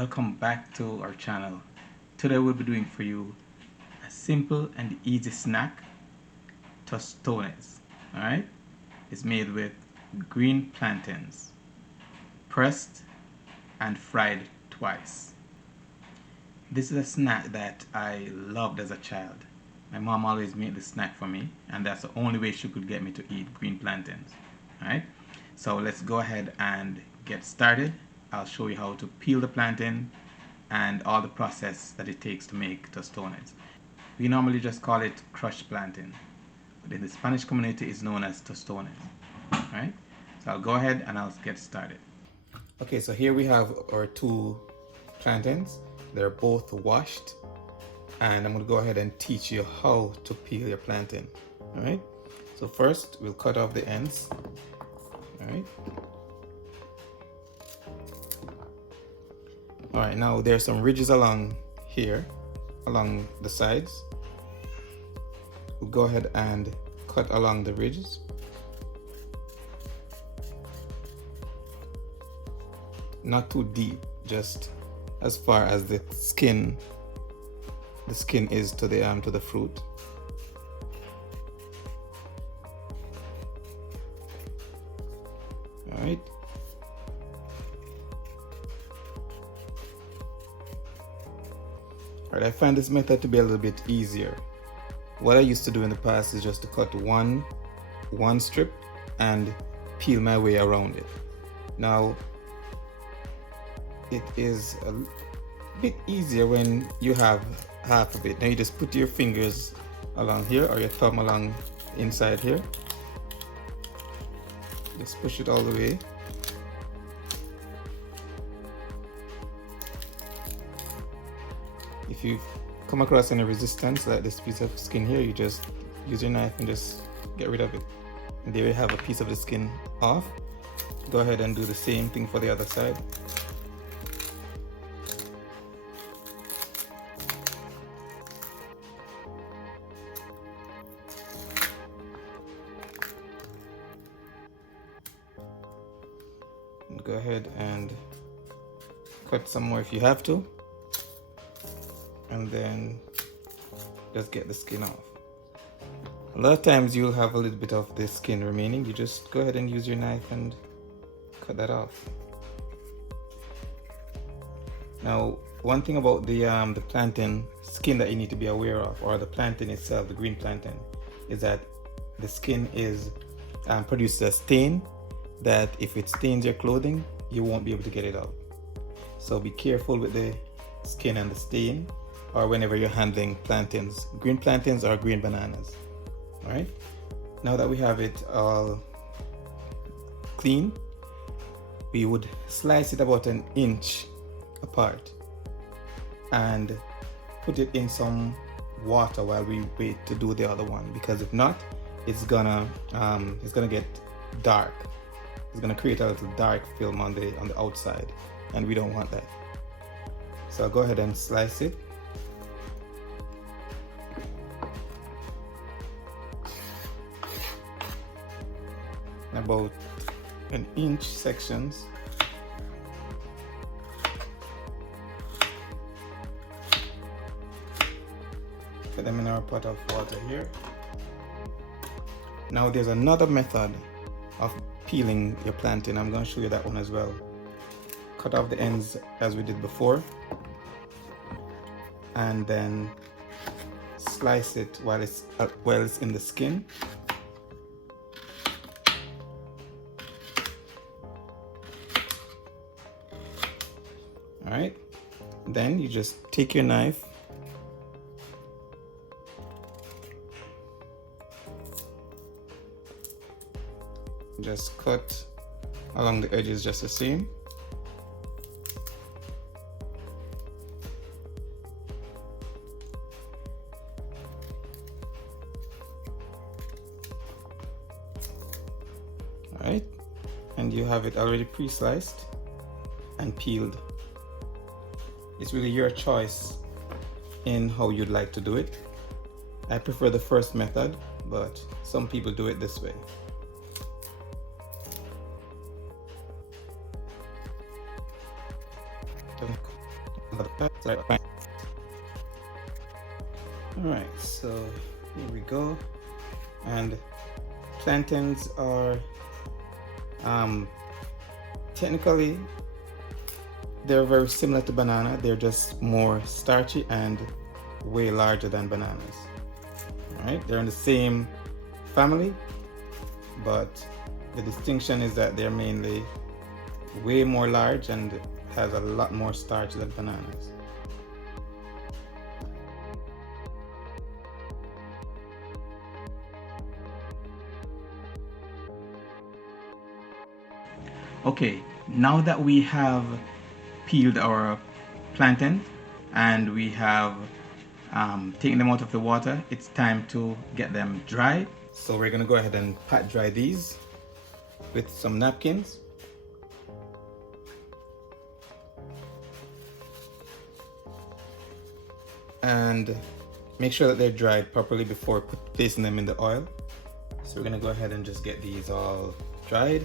welcome back to our channel. Today we'll be doing for you a simple and easy snack, tostones. Alright? It's made with green plantains, pressed and fried twice. This is a snack that I loved as a child. My mom always made this snack for me, and that's the only way she could get me to eat green plantains. Alright? So let's go ahead and get started. I'll show you how to peel the plantain and all the process that it takes to make tostones. We normally just call it crushed plantain, but in the Spanish community it's known as tostones. Right? So I'll go ahead and I'll get started. Okay, so here we have our two plantains. They're both washed, and I'm going to go ahead and teach you how to peel your plantain. Alright, so first we'll cut off the ends. Alright. Alright, now there's some ridges along here, along the sides. We'll go ahead and cut along the ridges. Not too deep, just as far as the skin is to the fruit. Alright. Alright, I find this method to be a little bit easier. What I used to do in the past is just to cut one strip and peel my way around it. Now, it is a bit easier when you have half of it. Now you just put your fingers along here or your thumb along inside here. Just push it all the way. If you come across any resistance like this piece of skin here, you just use your knife and just get rid of it. And there you have a piece of the skin off. Go ahead and do the same thing for the other side. And go ahead and cut some more if you have to. And then just get the skin off. A lot of times you'll have a little bit of the skin remaining. You just go ahead and use your knife and cut that off. Now, one thing about the plantain skin that you need to be aware of, or the plantain itself, the green plantain, is that the skin is produces a stain that if it stains your clothing, you won't be able to get it out. So be careful with the skin and the stain, or whenever you're handling plantains, green plantains or green bananas. All right. Now that we have it all clean, we would slice it about an inch apart and put it in some water while we wait to do the other one, because if not, it's gonna get dark. It's gonna create a little dark film on the outside, and we don't want that. So I'll go ahead and slice it. About an inch sections. Put them in our pot of water here. Now there's another method of peeling your plantain. I'm going to show you that one as well. Cut off the ends as we did before, and then slice it while it's in the skin. All right, then you just take your knife, just cut along the edges just the same. All right, and you have it already pre-sliced and peeled. It's really your choice in how you'd like to do it. I prefer the first method, but some people do it this way. Alright, so here we go. And plantains are technically they're very similar to banana. They're just more starchy and way larger than bananas. Alright, they're in the same family, but the distinction is that they're mainly way more large and has a lot more starch than bananas. Okay, now that we have peeled our plantains and we have taken them out of the water, it's time to get them dry. So we're gonna go ahead and pat dry these with some napkins. And make sure that they're dried properly before placing them in the oil. So we're gonna go ahead and just get these all dried.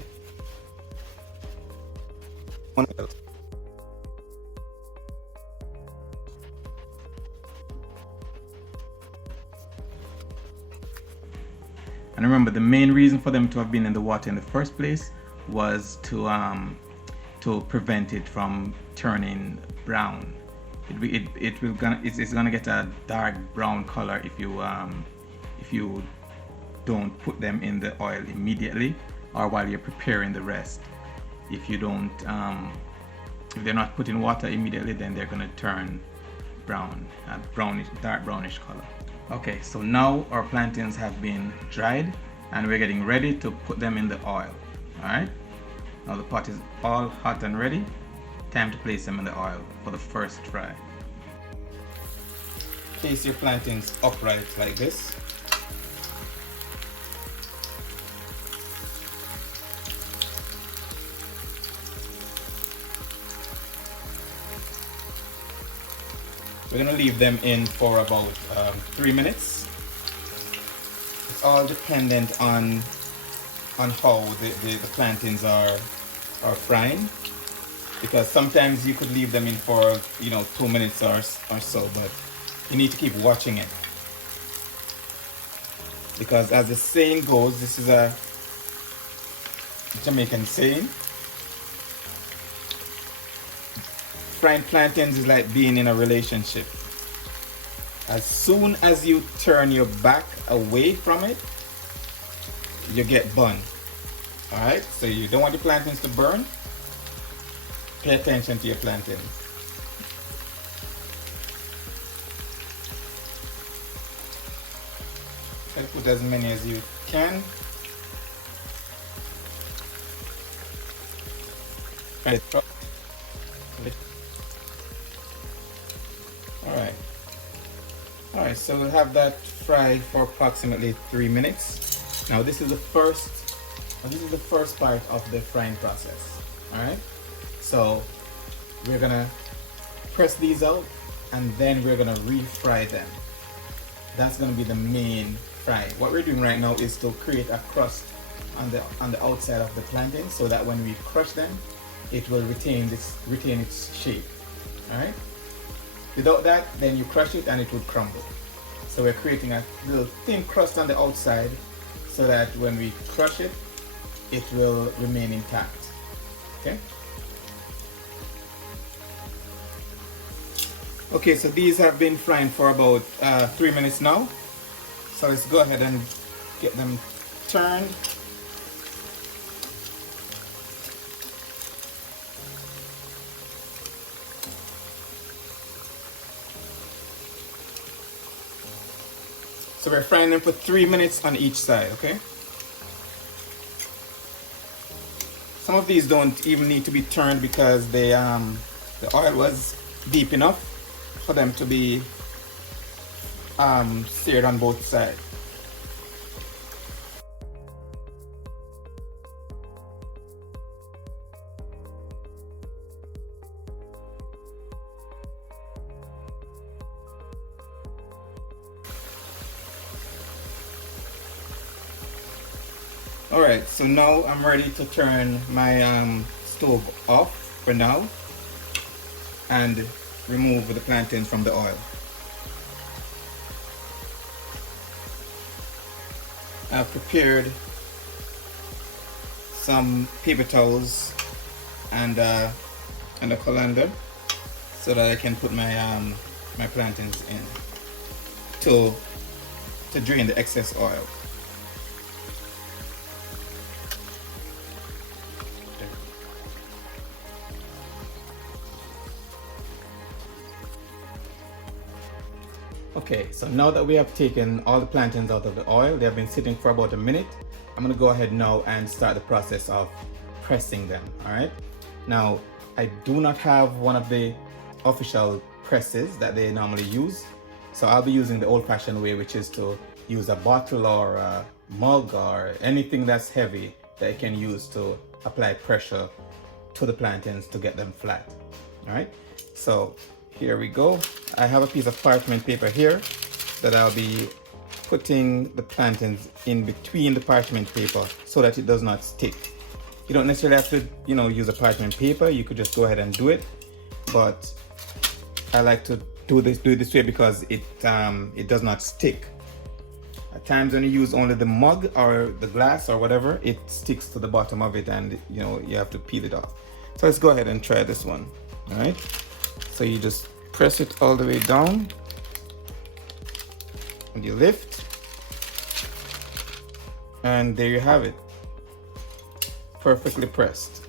And remember, the main reason for them to have been in the water in the first place was to prevent it from turning brown. It's gonna get a dark brown color if you don't put them in the oil immediately or while you're preparing the rest. If you don't, if they're not put in water immediately, then they're gonna turn brown, a brownish, dark brownish color. Okay, so now our plantains have been dried and we're getting ready to put them in the oil. Alright, now the pot is all hot and ready. Time to place them in the oil for the first fry. Place your plantains upright like this. We're going to leave them in for about 3 minutes. It's all dependent on how the plantains are frying, because sometimes you could leave them in for 2 minutes or so, but you need to keep watching it, because as the saying goes, this is a Jamaican saying, frying plantains is like being in a relationship. As soon as you turn your back away from it, you get burned. Alright, so you don't want your plantains to burn. Pay attention to your plantains. Okay, put as many as you can. Right. Alright, so we'll have that fried for approximately 3 minutes. Now this is the first part of the frying process. Alright, so we're gonna press these out and then we're gonna refry them. That's gonna be the main fry. What we're doing right now is to create a crust on the outside of the plantain, so that when we crush them, it will retain its shape. Alright? Without that, then you crush it and it would crumble. So we're creating a little thin crust on the outside so that when we crush it, it will remain intact. Okay? Okay, so these have been frying for about 3 minutes now. So let's go ahead and get them turned. So we're frying them for 3 minutes on each side, okay? Some of these don't even need to be turned because the oil was deep enough for them to be seared on both sides. Alright, so now I'm ready to turn my stove off for now, and remove the plantains from the oil. I've prepared some paper towels and a colander so that I can put my my plantains in to drain the excess oil. Okay, so now that we have taken all the plantains out of the oil, they have been sitting for about a minute. I'm going to go ahead now and start the process of pressing them. All right. Now, I do not have one of the official presses that they normally use, so I'll be using the old-fashioned way, which is to use a bottle or a mug or anything that's heavy that you can use to apply pressure to the plantains to get them flat. All right. So here we go. I have a piece of parchment paper here that I'll be putting the plantains in between the parchment paper so that it does not stick. You don't necessarily have to, use a parchment paper. You could just go ahead and do it, but I like to do it this way because it does not stick. At times when you use only the mug or the glass or whatever, it sticks to the bottom of it, and you have to peel it off. So let's go ahead and try this one. All right. So you just press it all the way down and you lift, and there you have it, perfectly pressed.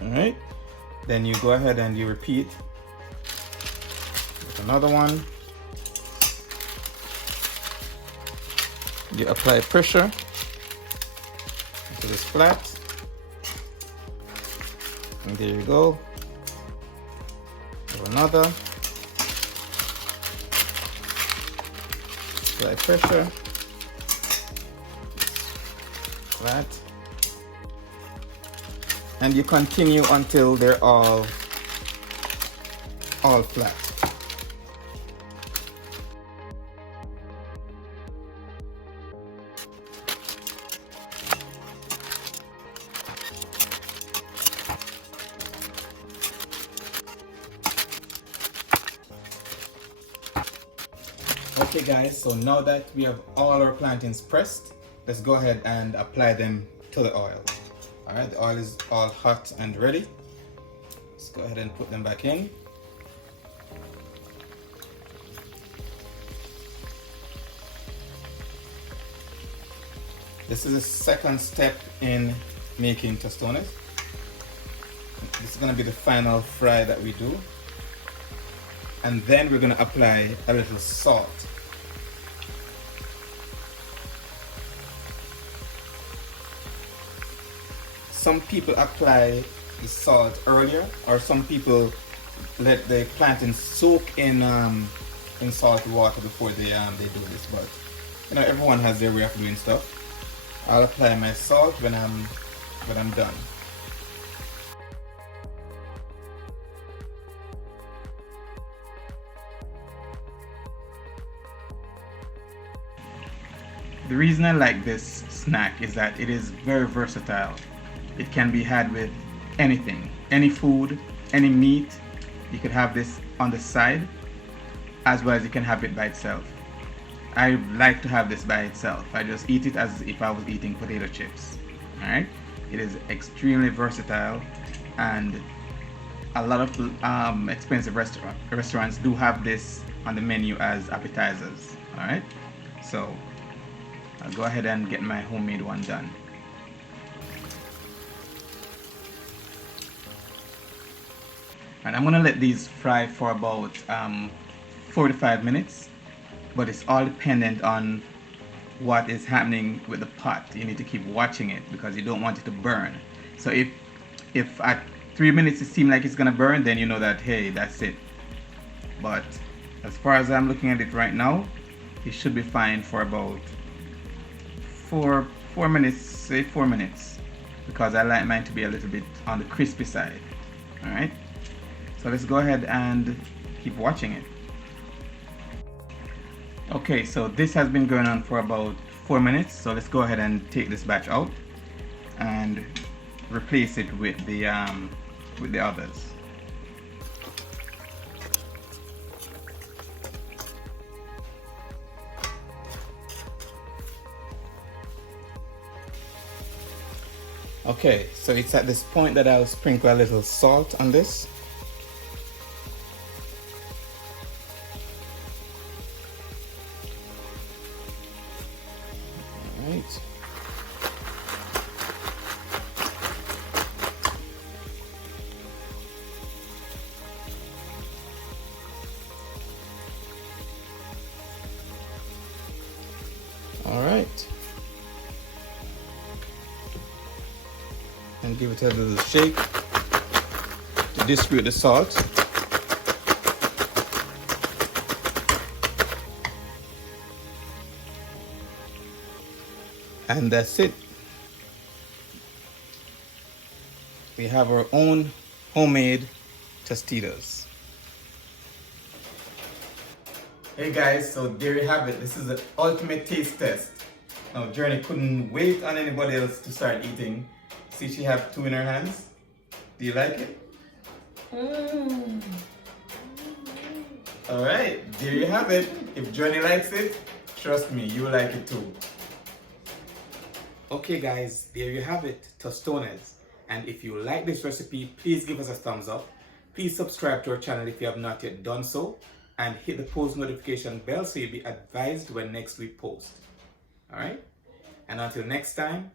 All right, then you go ahead and you repeat with another one. You apply pressure until it's flat. And there you go. Do another. Apply pressure. Flat. And you continue until they're all flat. Okay guys, so now that we have all our plantains pressed, let's go ahead and apply them to the oil. Alright, the oil is all hot and ready. Let's go ahead and put them back in. This is the second step in making tostones. This is going to be the final fry that we do. And then we're going to apply a little salt. Some people apply the salt earlier, or some people let the plantains soak in salty water before they do this. But everyone has their way of doing stuff. I'll apply my salt when I'm done. The reason I like this snack is that it is very versatile. It can be had with anything, any food, any meat. You could have this on the side, as well as you can have it by itself. I like to have this by itself. I just eat it as if I was eating potato chips. Alright? It is extremely versatile, and a lot of expensive restaurants do have this on the menu as appetizers. Alright? So I'll go ahead and get my homemade one done. And I'm gonna let these fry for about 45 minutes, but it's all dependent on what is happening with the pot. You need to keep watching it because you don't want it to burn. So if at 3 minutes it seems like it's gonna burn, then you know that, hey, that's it. But as far as I'm looking at it right now, it should be fine for about 4 minutes, say 4 minutes, because I like mine to be a little bit on the crispy side. All right. So let's go ahead and keep watching it. Okay, so this has been going on for about 4 minutes. So let's go ahead and take this batch out and replace it with the with the others. Okay, so it's at this point that I'll sprinkle a little salt on this. All right. All right. And give it a little shake to distribute the salt. And that's it. We have our own homemade Tostitos. Hey guys, so there you have it. This is the ultimate taste test. Now Journey couldn't wait on anybody else to start eating. See, she have two in her hands. Do you like it? All right, there you have it. If Journey likes it, trust me, you will like it too. Okay guys, there you have it, Tostones. And if you like this recipe, please give us a thumbs up. Please subscribe to our channel if you have not yet done so. And hit the post notification bell so you'll be advised when next we post. Alright? And until next time,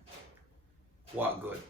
walk good.